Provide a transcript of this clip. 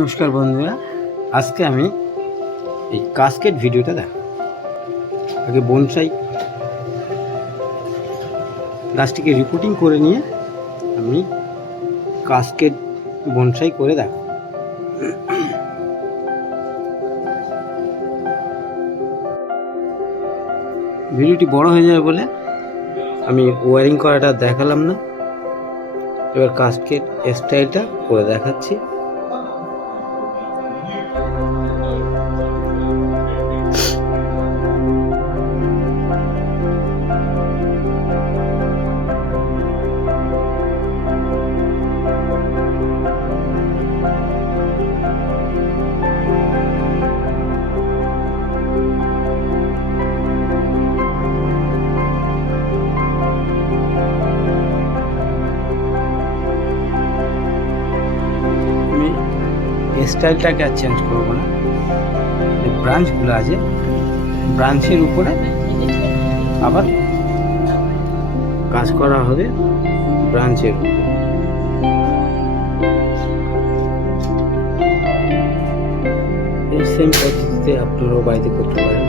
নমস্কার বন্ধুরা, আজকে আমি এই কাস্কেট ভিডিওটা দেখ আগে বনসাই গাছটিকে রিপোর্টিং করে নিয়ে আমি কাস্কেট বনসাই করে দেখ ভিডিওটি বড় হয়ে যাবে বলে আমি ওয়ারিং করাটা দেখালাম না। এবার কাস্কেট স্টাইলটা করে দেখাচ্ছি। স্টাইলটাকে আর চেঞ্জ করব না। যে ব্রাঞ্চগুলো আছে ব্রাঞ্চের উপরে আবার কাজ করা হবে ব্রাঞ্চের উপরে। সেম পদ্ধতিতে আপনারাও বাড়িতে করতে পারেন।